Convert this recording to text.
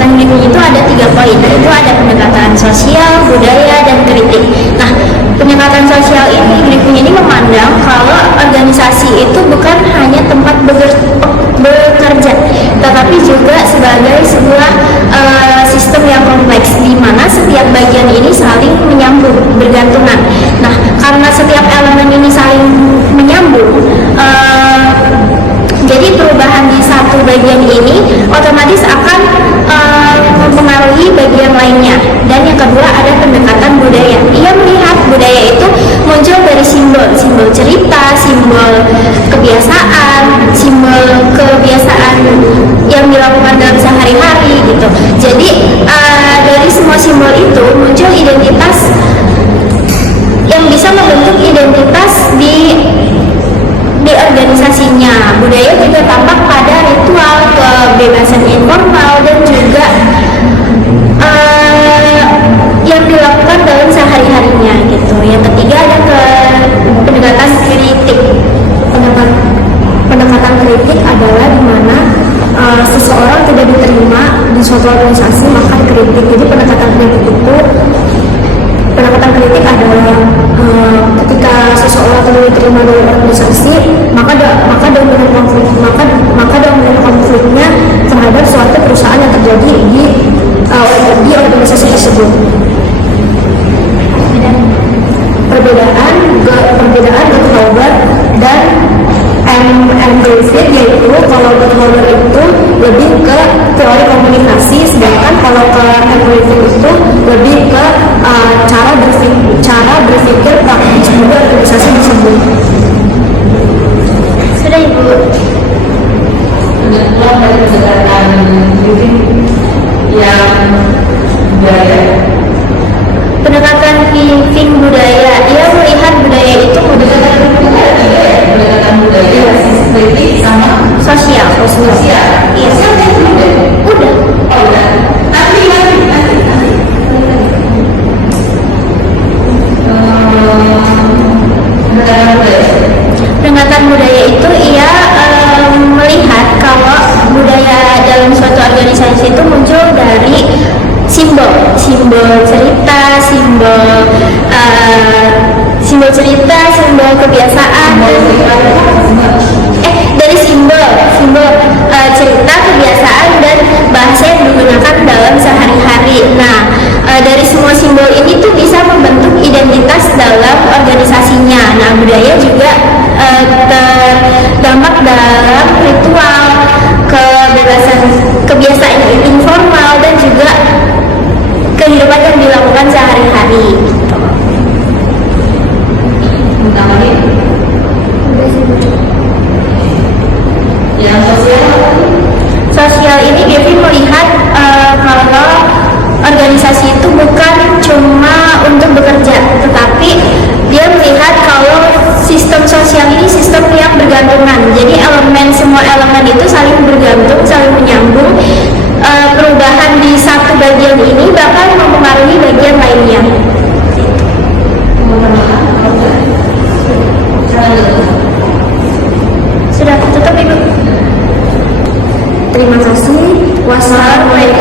pendekatan Greenwich itu ada 3 poin, yaitu ada pendekatan sosial, budaya, dan kritik. Nah, pendekatan sosial ini, Greenwich ini memandang kalau organisasi itu bukan hanya tempat bekerja, tetapi juga sebagai sebuah sistem yang kompleks, di mana setiap bagian ini saling menyambung, bergantungan. Nah, karena setiap elemen ini saling menyambung, jadi perubahan di satu bagian ini otomatis akan mempengaruhi bagian lainnya. Dan yang kedua ada pendekatan budaya. Ia melihat budaya itu muncul dari simbol cerita, simbol kebiasaan yang dilakukan dalam sehari-hari gitu. Jadi dari semua simbol itu muncul identitas yang bisa membentuk identitas di organisasinya. Budaya juga tampak pada ritual, kebebasan informal, dan juga yang dilakukan dalam sehari-harinya gitu. Yang ketiga ada pendekatan kritik. Pendekatan kritik adalah di mana seseorang tidak diterima di suatu organisasi maka kritik. Jadi pendekatan kritik adalah ketika seseorang tidak diterima dari organisasi maka dominan konfliknya terhadap suatu perusahaan yang terjadi di organisasi tersebut. Perbedaan Gotthauber dan Griffith, yaitu kalau Gotthauber itu lebih ke teori komunikasi, sedangkan kalau ke Griffith itu lebih ke cara berpikir praktis di organisasi tersebut. Sudah Ibu. Kalau dari pendekatan yang budaya, pendekatan Griffith budaya, dia melihat budaya itu pendekatan budaya kritik sama sosial. Iya, Udah. Oh, udah. Nanti. Pendekatan budaya itu ia melihat kalau budaya dalam suatu organisasi itu muncul dari simbol cerita, simbol kebiasaan, dari simbol cerita, kebiasaan, dan bahasa yang digunakan dalam sehari-hari. Nah, dari semua simbol ini tuh bisa membentuk identitas dalam organisasinya. Nah, budaya juga tergambar dalam ritual, kebiasaan informal, dan juga kehidupan yang dilakukan sehari-hari. Yang sosial ini Devi melihat kalau organisasi itu bukan cuma untuk bekerja, tetapi dia melihat kalau sistem sosial ini sistem yang bergantungan. Jadi semua elemen itu saling bergantung, saling menyambung. Perubahan di satu bagian ini bakal mempengaruhi bagian lainnya. Sudah tutup Ibu. Terima kasih. Wassalamualaikum